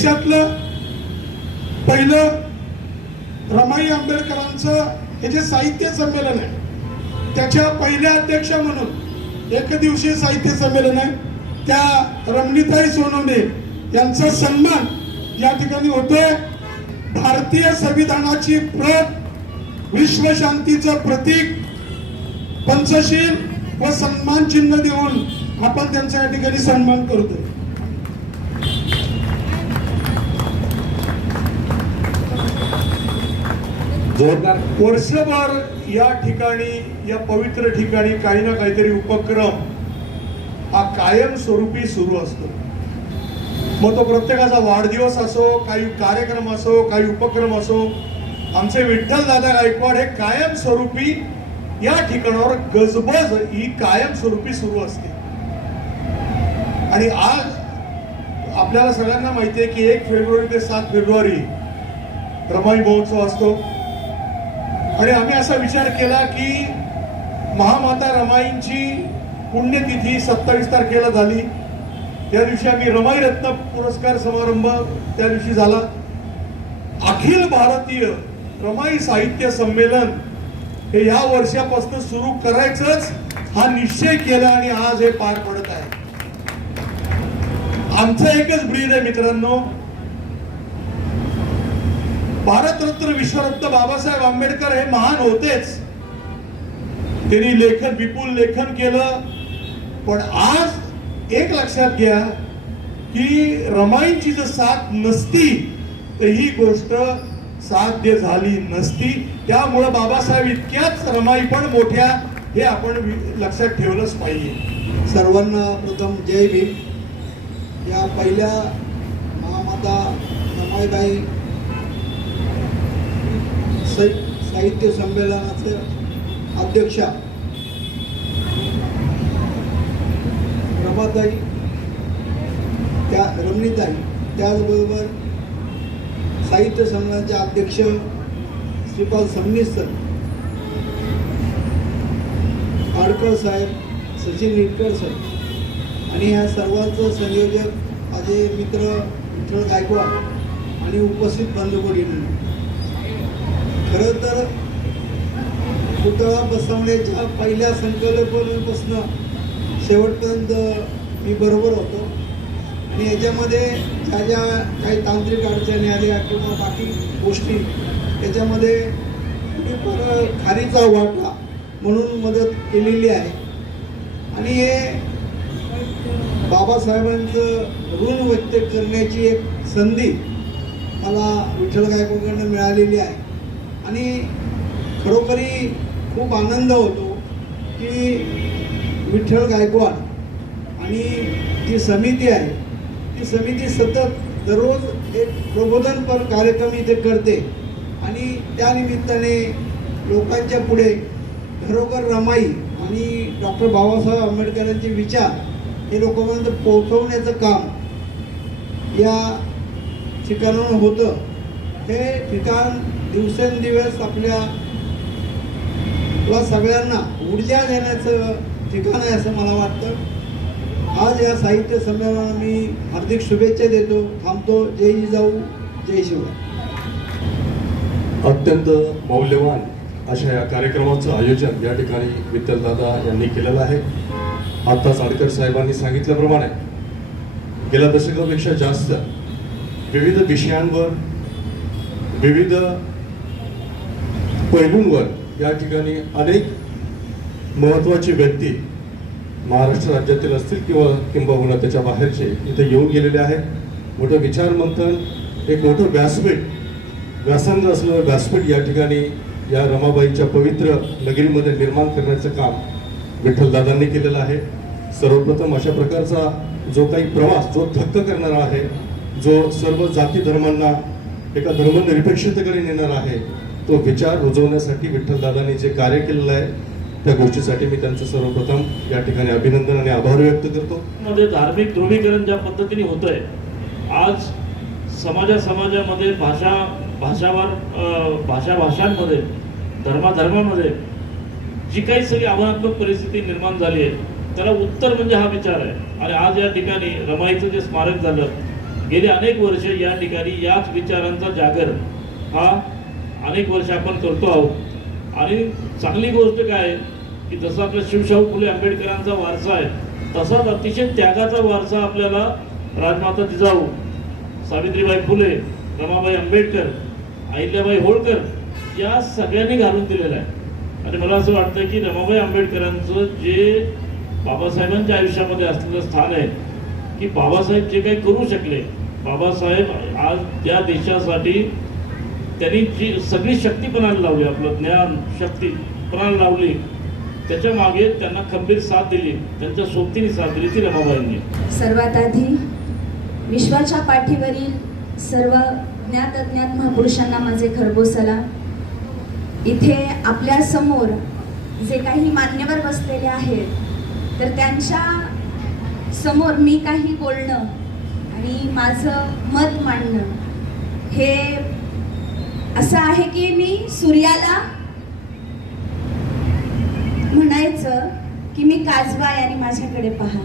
देशातलं पहिलं रमाई आंबेडकरांचं हे जे साहित्य संमेलन आहे त्याच्या पहिल्या अध्यक्ष म्हणून एकदिवसीय साहित्य संमेलन आहे, त्या रमणीताई सोनवणे यांचा सन्मान या ठिकाणी होतोय. भारतीय संविधानाची प्रत, विश्वशांतीचं प्रतीक, पंचशील व सन्मान चिन्ह देऊन आपण त्यांच्या या ठिकाणी सन्मान करतोय. जोरदार. वर्षभर या ठिकाणी, या पवित्र ठिकाणी काही ना काहीतरी उपक्रम हा कायमस्वरूपी सुरू असतो. मग तो प्रत्येकाचा वाढदिवस असो, काही कार्यक्रम असो, काही उपक्रम असो, आमचे विठ्ठल दादा गायकवाड हे कायमस्वरूपी या ठिकाणावर गजबज ही कायमस्वरूपी सुरू असते. आणि आज आपल्याला सगळ्यांना माहिती आहे की 1 फेब्रुवारी ते 7 फेब्रुवारी रमाई महोत्सव असतो. आणि आम्ही असा विचार केला की महामाता रमाईंची पुण्यतिथी 27 तारखेला झाली. त्या दिवशी आम्ही रमाई रत्न पुरस्कार समारंभ त्या दिवशी झाला. अखिल भारतीय रमाई साहित्य संमेलन हे या वर्षापासून सुरू करायचंच हा निश्चय केला आणि आज हे पार पडत आहे. आमचं एकच ब्रीद आहे मित्रांनो, भारतरत्न विश्वरत्न बाबासाहेब आंबेडकर हे महान होतेच, त्यांनी लेखन, विपुल लेखन केलं. पण आज एक लक्षात घ्या की रमाईंची जर साथ नसती तर ही गोष्ट साध्य झाली नसती. त्यामुळे बाबासाहेब इतक्याच रमाई पण मोठ्या हे आपण लक्षात ठेवलंच पाहिजे. सर्वांना प्रथम जय भीम. या पहिल्या महामाता रमाईबाई साहित्य संमेलनाचे अध्यक्षा रमाताई, त्या रमणीताई, त्याचबरोबर साहित्य संमेलनाचे अध्यक्ष श्रीपाल सबनीस सर, आडकर साहेब, सचिन निटकर सर आणि ह्या सर्वांचं संयोजक माझे मित्र विठ्ठल गायकवाड आणि उपस्थित बंधुभगिनी. खरं तर पुतळा बसवण्याच्या पहिल्या संकल्पनेपासून शेवटपर्यंत मी बरोबर होतो आणि याच्यामध्ये ज्या ज्या काही तांत्रिक अडचणी आल्या किंवा बाकी गोष्टी याच्यामध्ये खारीचा वाटा म्हणून मदत केलेली आहे. आणि हे बाबासाहेबांचं ऋण व्यक्त करण्याची एक संधी मला विठ्ठल गायकवाडकडून मिळालेली आहे. आणि खरोखरी खूप आनंद होतो की विठ्ठल गायकवाड आणि जी समिती आहे ती समिती सतत दररोज एक प्रबोधनपर कार्यक्रम इथे करते आणि त्यानिमित्ताने लोकांच्या पुढे खरोखर रमाई आणि डॉक्टर बाबासाहेब आंबेडकरांचे विचार हे लोकांपर्यंत पोहोचवण्याचं काम या ठिकाणाहून होतं. हे ठिकाण दिवसेंदिवस आपल्या सगळ्यांना ऊर्जा देण्याचं ठिकाण आहे असं मला वाटतं. आज या साहित्य संमेलनाला मी हार्दिक शुभेच्छा देतो. थांबतो. जय जिजाऊ, जय शिवराय. अत्यंत मौल्यवान अशा या कार्यक्रमाचं आयोजन या ठिकाणी विठ्ठलदादा यांनी केलेलं आहे. आत्ताच आडकर साहेबांनी सांगितल्याप्रमाणे गेल्या दशकापेक्षा जास्त विविध विषयांवर, विविध पैलूंवर या ठिकाणी अनेक महत्त्वाची व्यक्ती महाराष्ट्र राज्यातील असतील किंबहुना त्याच्या बाहेरचे इथे येऊन गेलेले आहेत. मोठं विचार मंथन, एक मोठं व्यासपीठ, व्यासंग असलेलं व्यासपीठ या ठिकाणी या रमाबाईंच्या पवित्र नगरीमध्ये निर्माण करण्याचं काम विठ्ठलदादांनी केलेलं आहे. सर्वप्रथम अशा प्रकारचा जो काही प्रवास, जो धक्क करणारा आहे, जो सर्व जाती धर्मांना एका धर्मनिरपेक्षतेकडे नेणार आहे, तो विचार रुजवण्यासाठी विठ्ठलदादांनी जे कार्य केलेलं आहे त्या गोष्टीसाठी मी त्यांचं सर्वप्रथम या ठिकाणी अभिनंदन आणि आभार व्यक्त करतो. मध्ये धार्मिक ध्रुवीकरण ज्या पद्धतीने होतंय, आज समाजामध्ये भाषांमध्ये, धर्मामध्ये जी काही सगळी आव्हानात्मक परिस्थिती निर्माण झाली आहे त्याला उत्तर म्हणजे हा विचार आहे. आणि आज या ठिकाणी रमाईचं जे स्मारक झालं गेली अनेक वर्ष या ठिकाणी याच विचारांचा जागर हा अनेक वर्ष आपण करतो आहोत. आणि चांगली गोष्ट काय आहे की जसं आपल्या शिवशाहू फुले आंबेडकरांचा वारसा आहे तसाच अतिशय त्यागाचा वारसा आपल्याला राजमाता जिजाऊ, सावित्रीबाई फुले, रमाबाई आंबेडकर, अहिल्याबाई होळकर या सगळ्यांनी घालून दिलेला आहे. आणि मला असं वाटतं की रमाबाई आंबेडकरांचं जे बाबासाहेबांच्या आयुष्यामध्ये असलेलं स्थान आहे की बाबासाहेब जे काही करू शकले, बाबासाहेब आज या देशासाठी त्यांनी जी सगळी शक्ती पणाला लावली, आपलं ज्ञान शक्ती पणाला लावली, त्याच्या मागे त्यांना खंबीर साथ दिली, त्यांच्या सोबतीने साथ दिली ती रमाबाईंनी. सर्वात आधी विश्वाच्या पाठीवरील सर्व ज्ञात अज्ञात महापुरुषांना माझे खरबो सलाम. इथे आपल्या समोर जे काही मान्यवर बसलेले आहेत तर त्यांच्या समोर मी काही बोलणं आणि माझं मत मांडणं हे असं आहे की मी सूर्याला म्हणायचं की मी काजवा आहे आणि माझ्याकडे पहा.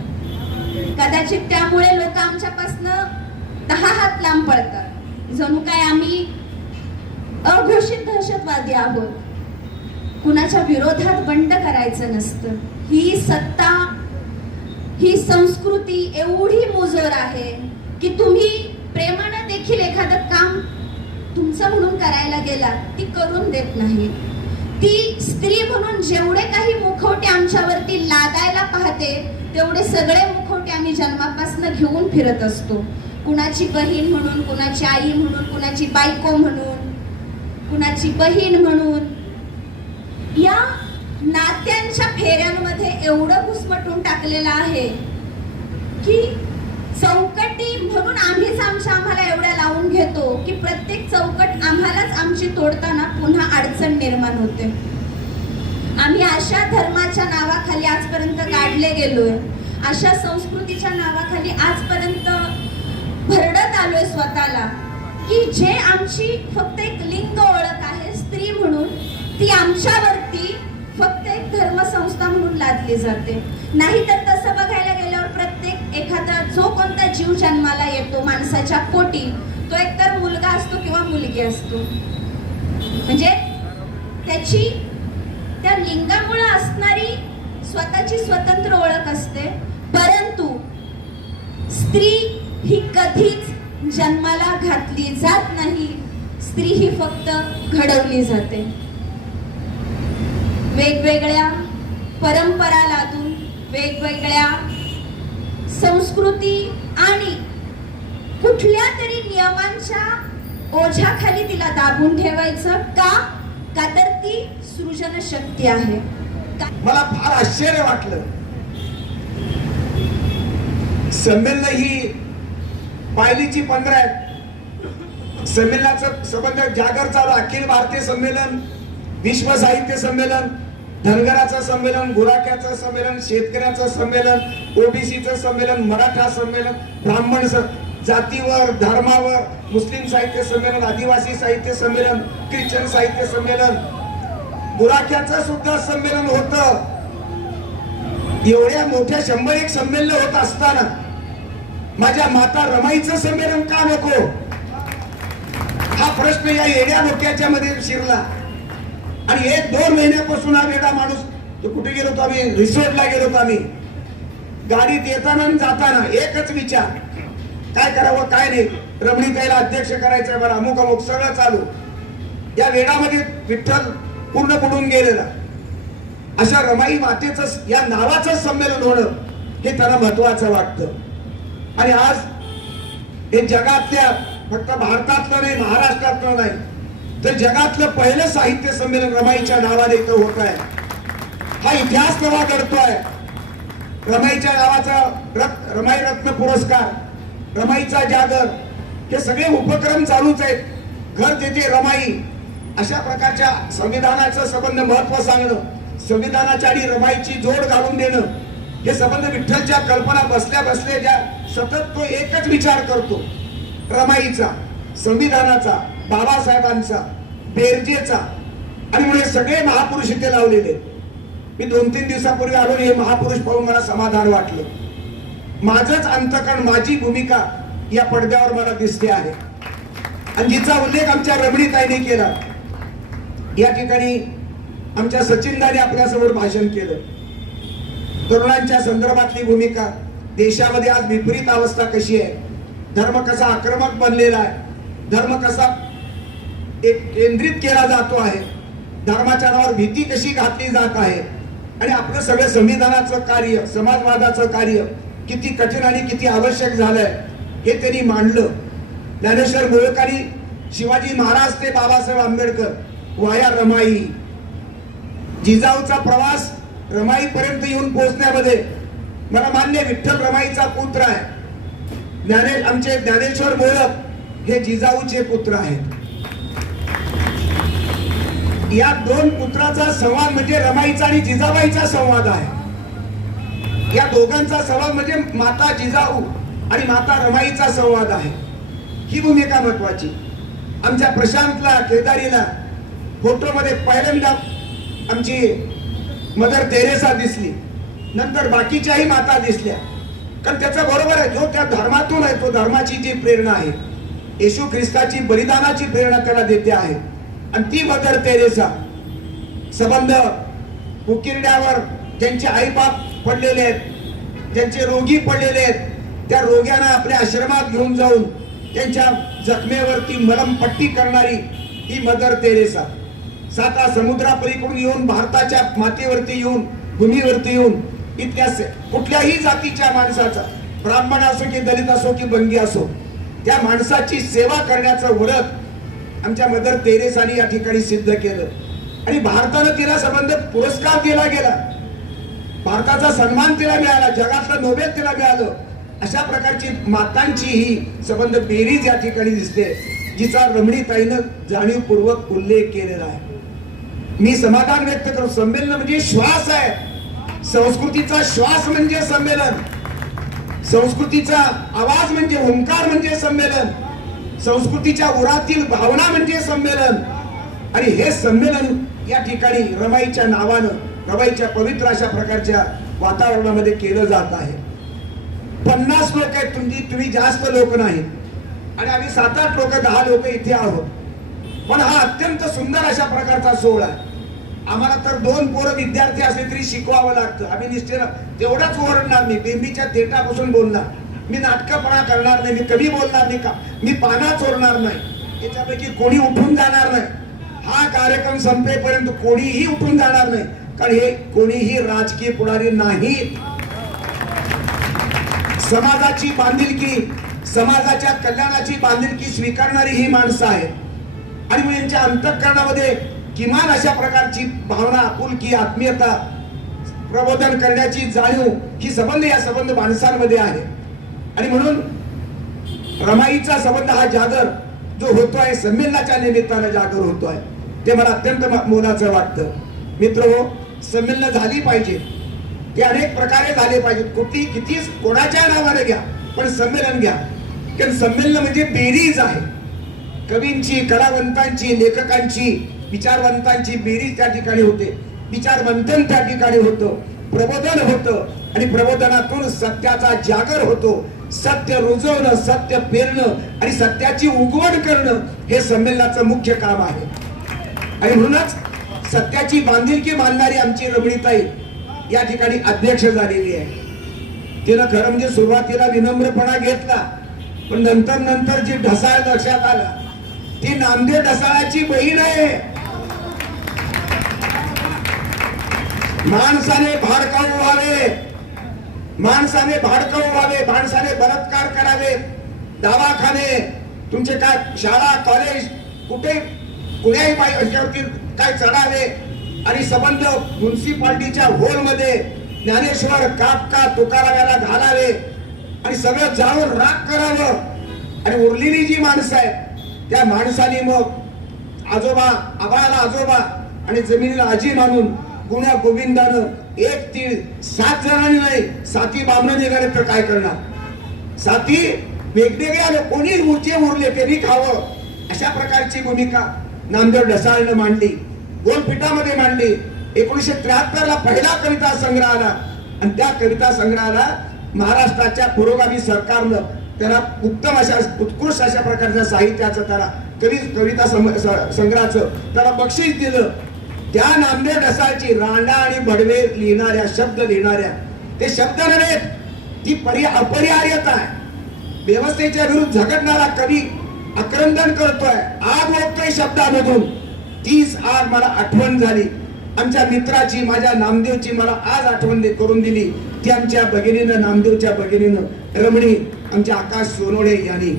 कदाचित त्यामुळे लोक आमच्यापासनं 10 हात लांब पळतात, जणू काय आम्ही अघोषित दहशतवादी आहोत. कुणाच्या विरोधात बंड करायचं नसतं. ही सत्ता, ही संस्कृती एवढी मुजोर आहे की तुम्ही प्रेमानं देखील एखादं काम तुमचं म्हणून करायला गेला ती करून देत नाही. ती स्त्री म्हणून जेवढे काही मुखवटे आमच्यावरती लादायला पाहते तेवढे सगळे मुखवटे आम्ही जन्मापासून घेऊन फिरत असतो. कुणाची बहीण म्हणून, कुणाची आई म्हणून, कुणाची बायको म्हणून, कुणाची बहीण म्हणून. या नात्यांच्या फेऱ्यांमध्ये एवढं घुसमटून टाकलेलं आहे की चौकटी म्हणून आम्हीच आम्हाला एवढ्या लावून घेतो की प्रत्येक चौकट आम्हालाच आमची तोडताना पुन्हा अडचण निर्माण होते. आम्ही अशा धर्माच्या नावाखाली आजपर्यंत काढले गेलोय, अशा संस्कृतीच्या नावाखाली आजपर्यंत भरडत आलोय स्वतःला की जे आमची फक्त एक लिंग ओळख आहे स्त्री म्हणून, ती आमच्यावरती फक्त एक धर्मसंस्था म्हणून लादली जाते. नाहीतर तसं बघायला गेल्यावर प्रत्येक एखादा जो कोणता जीव जन्माला येतो माणसाच्या पोटी तो एकतर मुलगा असतो किंवा मुलगी असतो. म्हणजे त्याची त्या लिंगामुळे असणारी स्वतःची स्वतंत्र ओळख असते. परंतु स्त्री ही कधीच जन्माला घातली जात नाही. स्त्री ही फक्त घडवली जाते. वेगवेगळ्या परंपरा लादून, वेगवेगळ्या संस्कृती आणि कुठल्या तरी नियमांच्या ओझ्याखाली तिला दाबून ठेवायचं का? का तर ती सृजन शक्ती आहे. मला फार आश्चर्य वाटलं. संमेलन ही पायलीची 15 आहे. संमेलनाचा संबंध जागर चालू, अखिल भारतीय संमेलन, विश्व साहित्य संमेलन, धनगराचं संमेलन, गुराख्याचं संमेलन, शेतकऱ्याचं संमेलन, ओबीसीचं संमेलन, मराठा संमेलन, ब्राह्मण जातीवर धर्मावर, मुस्लिम साहित्य संमेलन, आदिवासी साहित्य संमेलन, ख्रिश्चन साहित्य संमेलन, गुराख्याचं सुद्धा संमेलन होतं. एवढ्या मोठ्या 101 संमेलन होत असताना माझ्या माता रमाईचं संमेलन का नको? हा प्रश्न या येड्या डोक्याच्या मध्ये शिरला. आणि 1-2 महिन्यापासून हा वेडा माणूस, तो कुठे गेलो होतो आम्ही, रिसोर्टला गेलो होतो आम्ही. गाडीत येताना आणि जाताना एकच विचार, काय करावं काय नाही. रमणीताईला अध्यक्ष करायचंय बरं, अमुक अमुक सगळं चालू. या वेडामध्ये विठ्ठल पूर्ण बुडून गेलेला. अशा रमाई मातेचं या नावाचं संमेलन होणं हे त्यांना महत्वाचं वाटतं. आणि आज हे जगातल्या, फक्त भारतातलं नाही, महाराष्ट्रातलं नाही, तर जगातलं पहिलं साहित्य संमेलन रमाईच्या नावाने इथं होत आहे. हा इतिहास नवा घडतोय. रमाईच्या नावाचा रमाई रत्न पुरस्कार, रमाईचा जागर, हे सगळे उपक्रम चालूच आहेत. घर तेथे रमाई, अशा प्रकारच्या संविधानाचं संबंध महत्व सांगणं, संविधानाच्या आणि रमाईची जोड घालून देणं, हे संबंध विठ्ठलच्या कल्पना बसल्या बसल्या ज्या सतत तो एकच विचार करतो, रमाईचा, संविधानाचा, बाबासाहेबांचा, बेरजेचा. आणि म्हणून सगळे महापुरुष इथे लावलेले. मी 2-3 दिवसापूर्वी आलो, हे महापुरुष पाहून मला समाधान वाटलं. माझंच अंतकण, माझी भूमिका या पडद्यावर मला दिसते आहे आणि जिचा उल्लेख आमच्या रमणीताईने केला. या ठिकाणी आमच्या सचिनदाने आपल्यासमोर भाषण केलं. तरुणांच्या संदर्भातली भूमिका, देशामध्ये आज विपरीत अवस्था कशी आहे, धर्म कसा आक्रमक बनलेला आहे, धर्म कसा एक केंद्रित केला जातो आहे, धर्माच्या नावावर भीती कशी घातली जात आहे आणि आपलं सगळं संविधानाचं कार्य, समाजवादाचं कार्य किती कठीण आणि किती आवश्यक झालंय हे त्यांनी मांडलं. ज्ञानेश्वर मोळकरांनी शिवाजी महाराज ते बाबासाहेब आंबेडकर वाया रमाई, जिजाऊचा प्रवास रमाई पर्यंत येऊन पोहोचण्यामध्ये मला मान्य, विठ्ठल रमाईचा पुत्र आहे. आमचे ज्ञानेश्वर मोळक हे जिजाऊचे पुत्र आहेत. या दोन पुत्राचा संवाद म्हणजे रमाईचा आणि जिजाबाईचा संवाद आहे. या दोघांचा संवाद म्हणजे माता जिजाऊ आणि माता रमाईचा संवाद आहे. ही भूमिका महत्वाची. आमच्या प्रशांतला, केदारीला फोटोमध्ये पहिल्यांदा आमची मदर तेरेसा दिसली, नंतर बाकीच्याही माता दिसल्या. कारण त्याचा बरोबर आहे, जो त्या धर्मातून आहे, तो धर्माची जी प्रेरणा आहे, येशू ख्रिस्ताची बलिदानाची प्रेरणा त्याला देते आहे. आणि ती मदर तेरेसा संबंध उकिरड्यावर ज्यांचे आईबाप पडलेले आहेत, ज्यांचे रोगी पडलेले आहेत, त्या रोग्यांना आपल्या आश्रमात घेऊन जाऊन त्यांच्या जखमेवरती मलमपट्टी करणारी ही मदर तेरेसा. 7 समुद्रापलीकडून येऊन भारताच्या मातीवरती येऊन, भूमीवरती येऊन इथल्या कुठल्याही जातीच्या माणसाचा, ब्राह्मण असो की दलित असो की बंगी असो, त्या माणसाची सेवा करण्याचं व्रत आमच्या मदर तेरेसाने या ठिकाणी सिद्ध केलं. आणि भारतानं तिला संबंध पुरस्कार दिला गेला, भारताचा सन्मान तिला मिळाला, जगातलं नोबेल तिला मिळालं. अशा प्रकारची मातांची ही संबंध बेरीज या ठिकाणी दिसते, जिचा रमणीताईनं जाणीवपूर्वक उल्लेख केलेला आहे. मी समाधान व्यक्त करू. संमेलन म्हणजे श्वास आहे, संस्कृतीचा श्वास म्हणजे संमेलन, संस्कृतीचा आवाज म्हणजे ओंकार म्हणजे संमेलन, संस्कृतीच्या उरातील भावना म्हणजे संमेलन. आणि हे संमेलन या ठिकाणी रमाईच्या नावानं, रमाईच्या पवित्र अशा प्रकारच्या वातावरणामध्ये केलं जात आहे. 50 लोक आहेत, तुम्ही जास्त लोक नाही आणि आम्ही 7-8 लोक, 10 लोक इथे आहोत. पण हा अत्यंत सुंदर अशा प्रकारचा सोहळा आहे. आम्हाला तर 2 पोरं विद्यार्थी असले तरी शिकवावं लागतं. आम्ही निष्ठेनं तेवढाच ओरडणार नाही, बेंबीच्या देठापासून बोलणार, मी नाटकपणा करणार नाही, मी कमी बोलणार नाही, का मी पाना चोरणार नाही, याच्यापैकी कोणी उठून जाणार नाही. हा कार्यक्रम संपेपर्यंत कोणीही उठून जाणार नाही, कारण हे कोणीही राजकीय पुढारी नाहीत. समाजाची बांधिलकी, समाजाच्या कल्याणाची बांधिलकी स्वीकारणारी ही माणसं आहेत. आणि मग यांच्या अंतःकरणामध्ये किमान अशा प्रकारची भावना, आपुलकी, आत्मीयता प्रबोधन करण्याची जाणीव ही संबंध या संबंध माणसांमध्ये आहे. आणि म्हणून रमाईचा संबंध हा जागर जो होतोय, संमेलनाच्या निमित्तानं जागर होतोय, ते मला अत्यंत मोलाचं वाटतं. मित्रहो, संमेलन झाली पाहिजे, ते अनेक प्रकारे झाले पाहिजेत. कुठली किती कोणाच्या नावाने घ्या, पण संमेलन घ्या. कारण संमेलन म्हणजे बेरीज आहे. कवींची, कलावंतांची, लेखकांची, विचारवंतांची बेरीज त्या ठिकाणी होते, विचारमंथन त्या ठिकाणी होतं, प्रबोधन होतं आणि प्रबोधनातून सत्याचा जागर होतो. सत्य रुजवणं, सत्य पेरणं आणि सत्याची उगवण करणं हे संमेलनाचं मुख्य काम आहे. आणि म्हणूनच सत्याची बांधिलकी मानणारी आमची रमणीताई या ठिकाणी अध्यक्ष झालेली आहे. तिनं खरं म्हणजे सुरुवातीला विनम्रपणा घेतला, पण नंतर जी ढसाळ लक्षात आला, ती नामदेव ढसाळाची बहीण आहे. माणसाने भाडकाऊ व्हावे, माणसाने भाडकाऊ व्हावे, माणसाने बलात्कार करावे, दवाखाने, तुमचे काय शाळा, कॉलेज, कुठे कुण्याही याच्यावरती काय चढावे आणि संबंध म्युन्सिपाल्टीच्या होलमध्ये ज्ञानेश्वर, कापका, तुकाराम याला घालावे आणि सगळं जाऊन राग करावं. आणि उरलेली जी माणसं आहेत त्या माणसाने मग आजोबा, आबाला आजोबा आणि जमिनीला आजी मानून गुण्या गोविंदानं 1 तीळ 7 जणांनी नाही, 7 बामणं निघाले तर काय करणार? 7 वेगवेगळ्या, कोणी उरले त्यांनी खावं, अशा प्रकारची भूमिका नामदेव ढसाळनं मांडली, गोलपीठामध्ये मांडली. 1973 ला पहिला कविता संग्रह आला आणि त्या कविता संग्रहाला महाराष्ट्राच्या पुरोगामी सरकारनं त्याला उत्तम अशा उत्कृष्ट अशा प्रकारच्या साहित्याचं त्याला कविता संग्रहाचं त्याला बक्षीस दिलं. त्या नामदेव ढसाळची रांडा आणि बडवे लिहिणाऱ्या शब्द लिहिणाऱ्या ते शब्द नव्हे, ती अपरिहार्यता आहे. व्यवस्थेच्या विरुद्ध झगडणारा कवी आक्रंदन करतोय, आग ओढतोय शब्दामधून. तीच आग मला आठवण झाली आमच्या मित्राची, माझ्या नामदेवची मला आज आठवण करून दिली. ती आमच्या भगिनीनं, नामदेवच्या भगिनीनं रमणी आमच्या आकाश सोनवणे यांनी.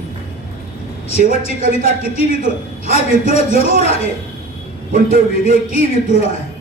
शेवटची कविता किती विद्रोह, हा विद्रोह जरूर आहे पण तो विवेकी विद्रोह आहे.